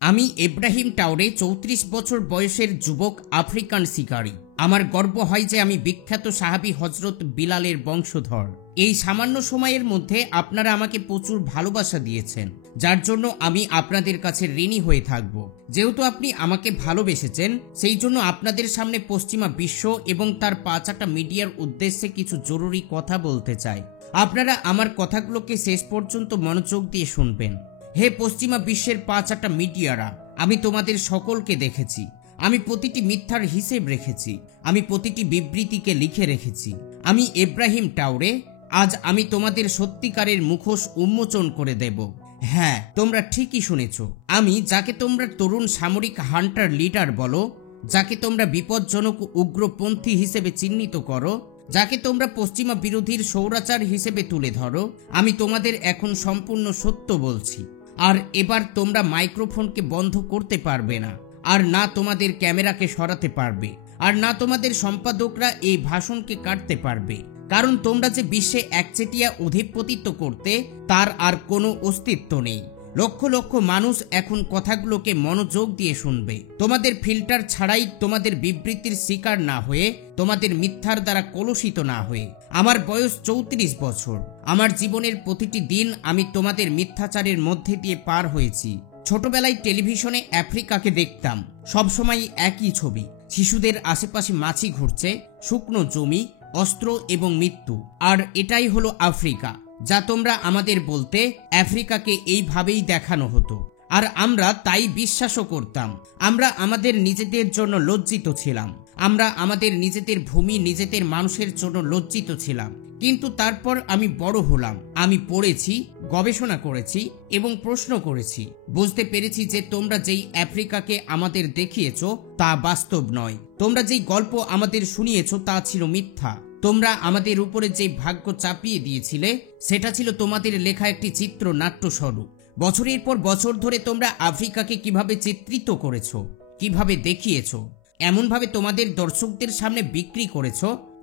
আমি ইব্রাহিম টাওরে ৩৪ বছর বয়সের যুবক আফ্রিকান শিকারী। আমার গর্ব হয় যে আমি বিখ্যাত সাহাবী হযরত বিলালের বংশধর। এই সামান্য সময়ের মধ্যে আপনারা আমাকে প্রচুর ভালোবাসা দিয়েছেন, যার জন্য আমি আপনাদের কাছে ঋণী হয়ে থাকব। যেহেতু আপনি আমাকে ভালোবেসেছেন, সেই জন্য আপনাদের সামনে পশ্চিমা বিশ্ব এবং তার পাঁচাটা মিডিয়ার উদ্দেশ্যে কিছু জরুরি কথা বলতে চাই। আপনারা আমার কথাগুলোকে শেষ পর্যন্ত মনোযোগ দিয়ে শুনবেন। হে পশ্চিমা বিশ্বের পাঁচাটা মিডিয়ারা, আমি তোমাদের সকলকে দেখেছি। আমি প্রতিটি মিথ্যার হিসেব রেখেছি, আমি প্রতিটি বিবৃতিকে লিখে রেখেছি। আমি ইব্রাহিম টাওরে, আজ আমি তোমাদের সত্যিকারের মুখোশ উন্মোচন করে দেব। হ্যাঁ, তোমরা ঠিকই শুনেছ। আমি, যাকে তোমরা তরুণ সামরিক হান্টার লিডার বলো, যাকে তোমরা বিপজ্জনক উগ্রপন্থী হিসেবে চিহ্নিত করো, যাকে তোমরা পশ্চিমা বিরোধীর স্বৈরাচার হিসেবে তুলে ধরো, আমি তোমাদের এখন সম্পূর্ণ সত্য বলছি। আর এবার তোমরা মাইক্রোফোনকে বন্ধ করতে পারবে না, আর না তোমাদের ক্যামেরাকে সরাতে পারবে, আর না তোমাদের সম্পাদকরা এই ভাষণকে কাটতে পারবে। কারণ তোমরা যে বিশ্বে একচেটিয়া অধিপতিত্ব করতে, তার আর কোনো অস্তিত্ব নেই। লক্ষ লক্ষ মানুষ এখন কথাগুলোকে মনোযোগ দিয়ে শুনবে, তোমাদের ফিল্টার ছাড়াই, তোমাদের বিবৃতির শিকার না হয়ে, তোমাদের মিথ্যার দ্বারা কলুষিত না হয়ে। আমার বয়স ৩৪ বছর। আমার জীবনের প্রতিটি দিন আমি তোমাদের মিথ্যাচারের মধ্যে দিয়ে পার হয়েছি। ছোটবেলায় টেলিভিশনে আফ্রিকাকে দেখতাম, সবসময় একই ছবি। শিশুদের আশেপাশে মাছি ঘুরছে, শুকনো জমি, অস্ত্র এবং মৃত্যু। আর এটাই হলো আফ্রিকা, যা তোমরা আমাদের বলতে। আফ্রিকাকে এইভাবেই দেখানো হতো, আর আমরা তাই বিশ্বাসও করতাম। আমরা আমাদের নিজেদের জন্য লজ্জিত ছিলাম, আমরা আমাদের নিজেদের ভূমি, নিজেদের মানুষের জন্য লজ্জিত ছিলাম। কিন্তু তারপর আমি বড় হলাম, আমি পড়েছি, গবেষণা করেছি এবং প্রশ্ন করেছি। বুঝতে পেরেছি যে তোমরা যেই আফ্রিকাকে আমাদের দেখিয়েছ তা বাস্তব নয়। তোমরা যেই গল্প আমাদের শুনিয়েছ তা ছিল মিথ্যা। তোমরা আমাদের উপরে যে ভাগ্য চাপিয়ে দিয়েছিলে, সেটা ছিল তোমাদের লেখা একটি চিত্র নাট্যস্বরূপ। বছরের পর বছর ধরে তোমরা আফ্রিকাকে কিভাবে চিত্রিত করেছ, কিভাবে দেখিয়েছ, এমনভাবে তোমাদের দর্শকদের সামনে বিক্রি করেছ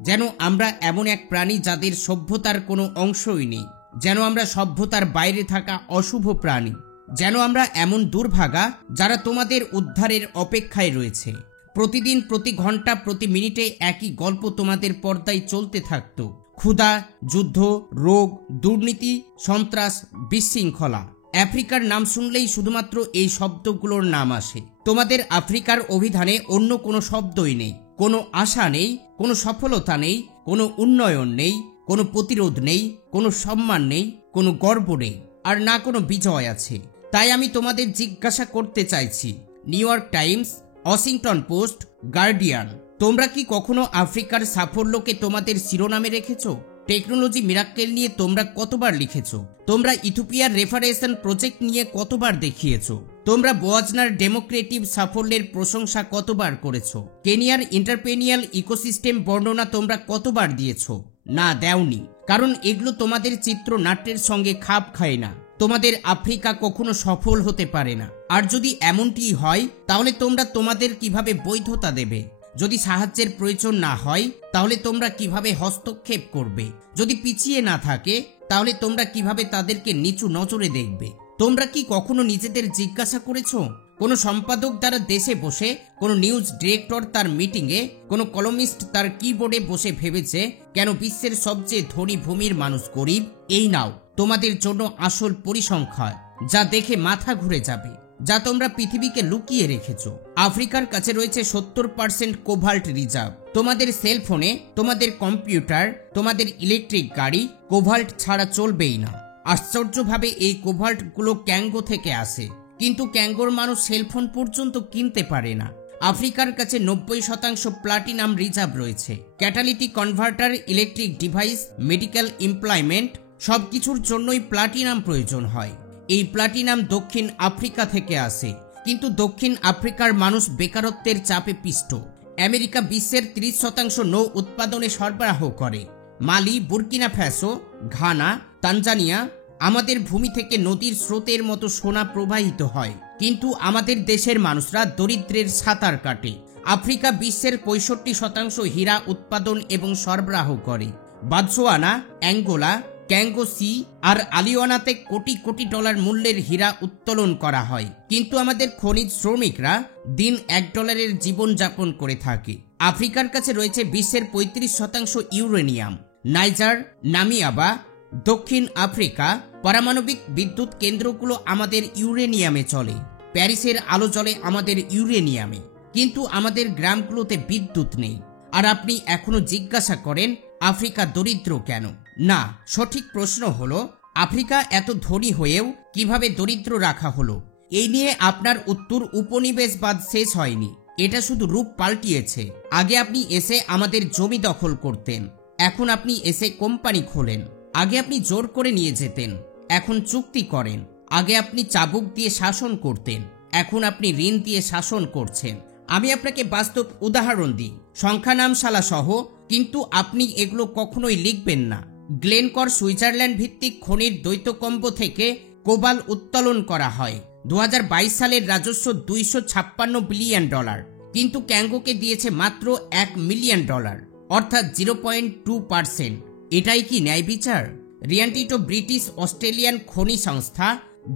যেন আমরা এমন এক প্রাণী যাদের সভ্যতার কোনো অংশই নেই, যেন আমরা সভ্যতার বাইরে থাকা অশুভ প্রাণী, যেন আমরা এমন দুর্ভাগা যারা তোমাদের উদ্ধারের অপেক্ষায় রয়েছে। প্রতিদিন, প্রতি ঘন্টা, প্রতি মিনিটে একই গল্প তোমাদের পর্দায় চলতে থাকতো। ক্ষুধা, যুদ্ধ, রোগ, দুর্নীতি, সন্ত্রাস, বিশৃঙ্খলা। আফ্রিকার নাম শুনলেই শুধুমাত্র এই শব্দগুলোর নাম আসে। তোমাদের আফ্রিকার অভিধানে অন্য কোনো শব্দই নেই, কোনো আশা নেই, কোনো সফলতা নেই, কোনো উন্নয়ন নেই, কোনো প্রতিরোধ নেই, কোনো সম্মান নেই, কোনো গর্ব নেই, আর না কোনো বিজয় আছে। তাই আমি তোমাদের জিজ্ঞাসা করতে চাইছি, new York Times, Washington post, guardian, তোমরা কি কখনো আফ্রিকার সাফল্যকে তোমাদের শিরোনামে রেখেছো? টেকনোলজি মিরাক্কেল নিয়ে তোমরা কতবার লিখেছো? তোমরা ইথিওপিয়ার রেফারেশন প্রজেক্ট নিয়ে কতবার দেখিয়েছো? তোমরা বোয়াজনার ডেমোক্রেটিভ সাফল্যের প্রশংসা কতবার করেছো? কেনিয়ার এন্টারপ্রেনিয়াল ইকোসিস্টেম বর্ণনা তোমরা কতবার দিয়েছো? না, দেওনি, কারণ এগুলো তোমাদের চিত্রনাট্যের সঙ্গে খাপ খায় না। তোমাদের আফ্রিকা কখনো সফল হতে পারে না। আর যদি এমনটি হয়, তাহলে তোমরা তোমাদের কিভাবে বৈধতা দেবে? যদি সাহায্যের প্রয়োজন না হয়, তাহলে তোমরা কিভাবে হস্তক্ষেপ করবে? যদি পিছিয়ে না থাকে, তাহলে তোমরা কিভাবে তাদেরকে নিচু নজরে দেখবে? তোমরা কি কখনো নিজেদের জিজ্ঞাসা করেছো, কোনো সম্পাদক দ্বারা দেশে বসে, কোনো নিউজ ডিরেক্টর তার মিটিংয়ে, কোনো কলমিস্ট তার কিবোর্ডে বসে ভেবেছে কেন বিশ্বের সবচেয়ে ধনী ভূমির মানুষ গরিব? এই নাও তোমাদের জন্য আসল পরিসংখ্যান, যা দেখে মাথা ঘুরে যাবে, যা তোমরা পৃথিবীকে লুকিয়ে রেখেছো। আফ্রিকার কাছে রয়েছে 70% কোভাল্ট রিজার্ভ। তোমাদের সেলফোনে, তোমাদের কম্পিউটার, তোমাদের ইলেকট্রিক গাড়ি কোভাল্ট ছাড়া চলবেই না। আশ্চর্যভাবে এই কোভাল্টগুলো ক্যাঙ্গো থেকে আসে, কিন্তু ক্যাঙ্গোর মানুষ সেলফোন পর্যন্ত কিনতে পারে না। আফ্রিকার কাছে 90% প্লাটিনাম রিজার্ভ রয়েছে। Catalytic converter, electric device, medical employment, সবকিছুর জন্যই প্লাটিনাম প্রয়োজন হয়। এই প্লাটিনাম দক্ষিণ আফ্রিকা থেকে আসে, কিন্তু দক্ষিণ আফ্রিকার মানুষ বেকারত্বের চাপে পিষ্ট। আমেরিকা বিশ্বের 30% নৌ উৎপাদনে সরবরাহ করে। মালি, বুর্কিনা ফ্যাসো, ঘানা, তানজানিয়া, আমাদের ভূমি থেকে নদীর স্রোতের মতো সোনা প্রবাহিত হয়, কিন্তু আমাদের দেশের মানুষরা দরিদ্রের সাঁতার কাটে। আফ্রিকা বিশ্বের 65% হীরা উৎপাদন এবং সরবরাহ করে। বাতসোয়ানা, অ্যাঙ্গোলা, ক্যাঙ্গো সি আর আলিওয়ানাতে কোটি কোটি ডলার মূল্যের হীরা উত্তোলন করা হয়, কিন্তু আমাদের খনিজ শ্রমিকরা দিন $1 জীবন যাপন করে থাকে। আফ্রিকার কাছে রয়েছে বিশ্বের 35% ইউরেনিয়াম। নাইজার, নামিয়াবা, দক্ষিণ আফ্রিকা পারমাণবিক বিদ্যুৎ কেন্দ্রগুলো আমাদের ইউরেনিয়ামে চলে। প্যারিসের আলো জ্বলে আমাদের ইউরেনিয়ামে, কিন্তু আমাদের গ্রামগুলোতে বিদ্যুৎ নেই। আর আপনি এখনো জিজ্ঞাসা করেন আফ্রিকা দরিদ্র কেন? না, সঠিক প্রশ্ন হলো আফ্রিকা এত ধনী হয়েও কিভাবে দরিদ্র রাখা হলো? এই নিয়ে আপনার উত্তর উপনিবেশবাদ শেষ হয়নি, এটা শুধু রূপ পাল্টিয়েছে। আগে আপনি এসে আমাদের জমি দখল করতেন, এখন আপনি এসে কোম্পানি খোলেন। আগে আপনি জোর করে নিয়ে যেতেন, এখন চুক্তি করেন। আগে আপনি চাবুক দিয়ে শাসন করতেন, এখন আপনি ঋণ দিয়ে শাসন করছেন। আমি আপনাকে বাস্তব উদাহরণ দিই, সংখ্যা নামশালা সহ, কিন্তু আপনি এগুলো কখনোই লিখবেন না। গ্লেনকর সুইজারল্যান্ড ভিত্তিক খনির দ্বৈতকম্ব থেকে কোবাল উত্তোলন করা হয়। 2022 সালের রাজস্ব $256 বিলিয়ন, কিন্তু ক্যাঙ্গোকে দিয়েছে মাত্র $1 মিলিয়ন, অর্থাৎ 0.2%। এটাই কি ন্যায় বিচার? রিয়ান্টিটো ব্রিটিশ অস্ট্রেলিয়ান খনি সংস্থা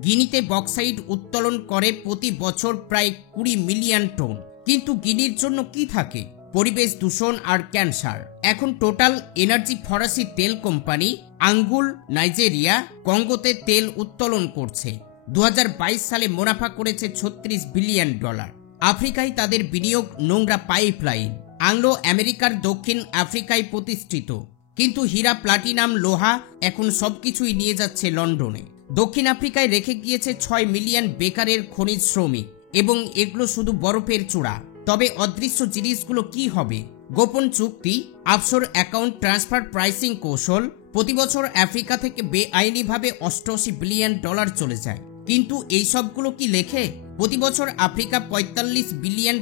গিনিতে বক্সাইট উত্তোলন করে প্রতি বছর প্রায় 20 মিলিয়ন টন, কিন্তু গিনির জন্য কি থাকে? পরিবেশ দূষণ আর ক্যান্সার। এখন টোটাল এনার্জি ফরাসি তেল কোম্পানি আঙ্গুল নাইজেরিয়া কঙ্গোতে তেল উত্তোলন করছে। 2022 সালে মুনাফা করেছে $36 বিলিয়ন। আফ্রিকায় তাদের বিনিয়োগ নোংরা পাইপলাইন। আংলো আমেরিকার দক্ষিণ আফ্রিকায় প্রতিষ্ঠিত, কিন্তু হীরা, প্লাটিনাম, লোহা এখন সবকিছুই নিয়ে যাচ্ছে লন্ডনে। দক্ষিণ আফ্রিকায় রেখে গিয়েছে 6 মিলিয়ন বেকারের খনিজ শ্রমিক, এবং এগুলো শুধু বরফের চূড়া। তবে অদৃশ্য জিনিসগুলো কি হবে? গোপন চুক্তি, অফশোর অ্যাকাউন্ট ট্রান্সফার, প্রাইসিং কৌশল। প্রতি বছর আফ্রিকা থেকে বেআইনিভাবে $88 বিলিয়ন চলে যায়, কিন্তু এই সবগুলো কি লেখে? প্রতি বছর আফ্রিকা $45 বিলিয়ন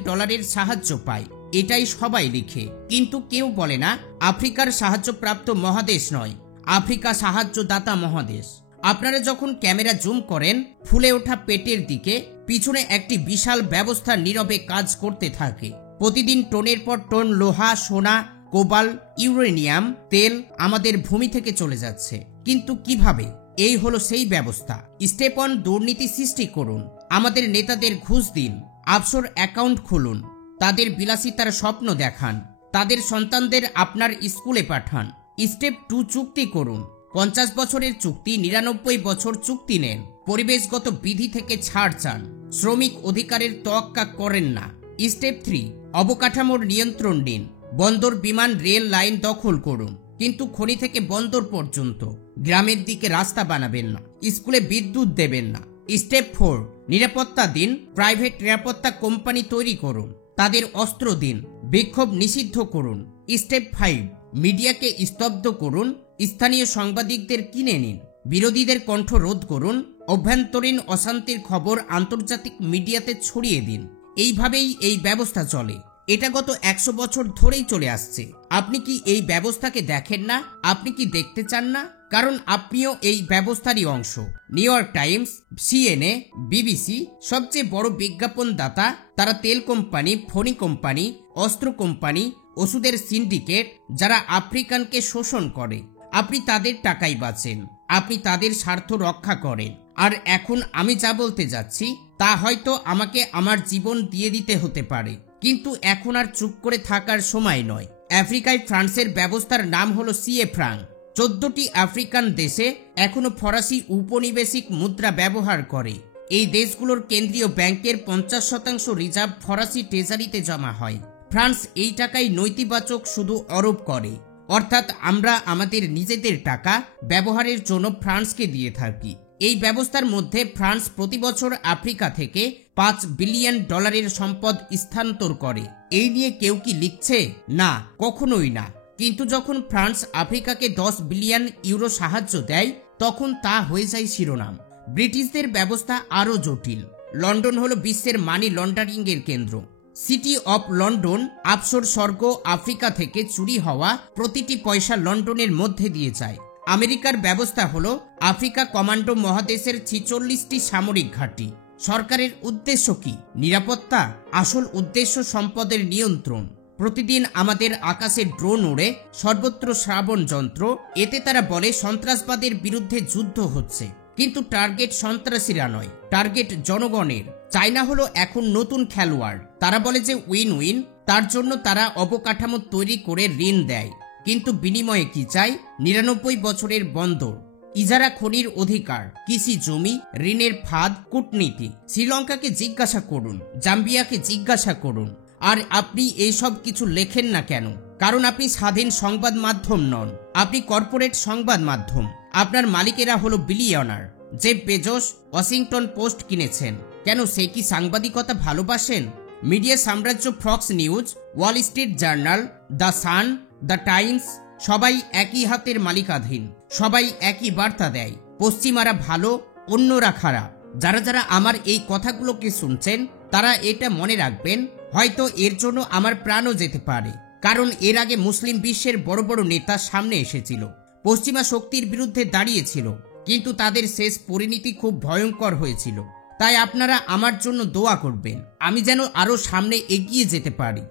সাহায্য পায়, এটাই সবাই লিখে, কিন্তু কেউ বলে না আফ্রিকার সাহায্যপ্রাপ্ত মহাদেশ নয়, আফ্রিকা সাহায্যদাতা মহাদেশ। আপনারা যখন ক্যামেরা জুম করেন ফুলে ওঠা পেটের দিকে, পিছনে একটি বিশাল ব্যবস্থা নীরবে কাজ করতে থাকে। প্রতিদিন টনের পর টন লোহা, সোনা, কোবাল, ইউরেনিয়াম, তেল আমাদের ভূমি থেকে চলে যাচ্ছে, কিন্তু কিভাবে? এই হলো সেই ব্যবস্থা। স্টেপ 1, দুর্নীতি সৃষ্টি করুন, আমাদের নেতাদের ঘুষ দিন, অফশোর অ্যাকাউন্ট খুলুন, তাদের বিলাসিতার স্বপ্ন দেখান, তাদের সন্তানদের আপনার স্কুলে পাঠান। স্টেপ 2, চুক্তি করুন। 50 বছরের চুক্তি, 99 বছর চুক্তি নেন। পরিবেশগত বিধি থেকে ছাড় চান, শ্রমিক অধিকারের তোয়াক্কা করেন না। স্টেপ 3, অবকাঠামোর নিয়ন্ত্রণ নিন। বন্দর, বিমান, রেল লাইন দখল করুন, কিন্তু খনি থেকে বন্দর পর্যন্ত। গ্রামের দিকে রাস্তা বানাবেন না, স্কুলে বিদ্যুৎ দেবেন না। স্টেপ 4, নিরাপত্তা দিন। প্রাইভেট নিরাপত্তা কোম্পানি তৈরি করুন, তাদের অস্ত্র দিন, বিক্ষোভ নিষিদ্ধ করুন। স্টেপ 5, মিডিয়াকে স্তব্ধ করুন, স্থানীয় সাংবাদিকদের কিনে নিন, বিরোধীদের কণ্ঠ রোধ করুন, অভ্যন্তরীণ অশান্তির খবর আন্তর্জাতিক মিডিয়াতে ছড়িয়ে দিন। এইভাবেই এই ব্যবস্থা চলে। এটা গত 100 বছর ধরেই চলে আসছে। আপনি কি এই ব্যবস্থাকে দেখেন না? আপনি কি দেখতে চান না? কারণ আপনিও এই ব্যবস্থারই অংশ। New York Times, CNA, BBC সবচেয়ে বড় বিজ্ঞাপনদাতা। তারা তেল কোম্পানি, খনি কোম্পানি, অস্ত্র কোম্পানি, ওষুধের সিন্ডিকেট, যারা আফ্রিকানকে শোষণ করে। আপনি তাদের টাকাই বাঁচেন, আপনি তাদের স্বার্থ রক্ষা করেন। আর এখন আমি যা বলতে যাচ্ছি তা হয়তো আমাকে আমার জীবন দিয়ে দিতে হতে পারে, কিন্তু এখন আর চুপ করে থাকার সময় নয়। আফ্রিকায় ফ্রান্সের ব্যবস্থার নাম হলো সিএ ফ্রাঙ্ক। 14টি আফ্রিকান দেশে এখনো ফরাসি উপনিবেশিক মুদ্রা ব্যবহার করে। এই দেশগুলোর কেন্দ্রীয় ব্যাংকের 50% রিজার্ভ ফরাসি ট্রেজারিতে জমা হয়। ফ্রান্স এই টাকায় নৈতিবাচক শুধু আরোপ করে, অর্থাৎ আমরা আমাদের নিজেদের টাকা ব্যবহারের জন্য ফ্রান্সকে দিয়ে থাকি। এই ব্যবস্থার মধ্যে ফ্রান্স প্রতি বছর আফ্রিকা থেকে $5 বিলিয়ন সম্পদ স্থানান্তর করে। এই নিয়ে কেউ কি লিখছে? না, কখনোই না। কিন্তু যখন ফ্রান্স আফ্রিকাকে 10 বিলিয়ন ইউরো সাহায্য দেয়, তখন তা হয়ে যায় শিরোনাম। ব্রিটিশদের ব্যবস্থা আরও জটিল। লন্ডন হলো বিশ্বের মানি লন্ডারিং এর কেন্দ্র। সিটি অফ লন্ডন অফশোর স্বর্গ। আফ্রিকা থেকে চুরি হওয়া প্রতিটি পয়সা লন্ডনের মধ্যে দিয়ে যায়। আমেরিকার ব্যবস্থা হলো আফ্রিকা কমান্ডো মহাদেশের 46টি সামরিক ঘাঁটি। সরকারের উদ্দেশ্য কি? নিরাপত্তা? আসল উদ্দেশ্য সম্পদের নিয়ন্ত্রণ। প্রতিদিন আমাদের আকাশে ড্রোন ওড়ে, সর্বত্র শ্রাবণ যন্ত্র। এতে তারা বলে সন্ত্রাসবাদের বিরুদ্ধে যুদ্ধ হচ্ছে, কিন্তু টার্গেট সন্ত্রাসীরা নয়, টার্গেট জনগণের। চায়না হলো এখন নতুন খেলোয়াড়। তারা বলে যে উইন উইন, তার জন্য তারা অবকাঠামো তৈরি করে ঋণ দেয়, কিন্তু বিনিময়ে কি চাই? 99 বছরের বন্দর, ইজারা খনির অধিকার, কৃষি জমি, ঋণের ফাঁদ, কূটনীতি। শ্রীলঙ্কাকে জিজ্ঞাসা করুন, জাম্বিয়াকে জিজ্ঞাসা করুন। আর আপনি এইসব কিছু লেখেন না কেন? কারণ আপনি স্বাধীন সংবাদ মাধ্যম নন, আপনি কর্পোরেট সংবাদ মাধ্যম। আপনার মালিকেরা হলো billionaire. Jeff Bezos Washington post কিনেছেন কেন? সে কি সাংবাদিকতা ভালোবাসেন? মিডিয়া সাম্রাজ্য Fox news, Wall Street journal, the sun, the Times, সবাই একই হাতের মালিকাধীন, সবাই একই বার্তা দেয়। পশ্চিমারা ভালো, অন্যরা খারাপ। যারা যারা আমার এই কথাগুলোকে শুনছেন তারা এটা মনে রাখবেন, হয়তো এর জন্য আমার প্রাণও যেতে পারে। কারণ এর আগে মুসলিম বিশ্বের বড় বড় নেতা সামনে এসেছিল, পশ্চিমা শক্তির বিরুদ্ধে দাঁড়িয়েছিল, কিন্তু তাদের শেষ পরিণতি খুব ভয়ঙ্কর হয়েছিল। তাই আপনারা আমার জন্য দোয়া করবেন, আমি যেন আরো সামনে এগিয়ে যেতে পারি।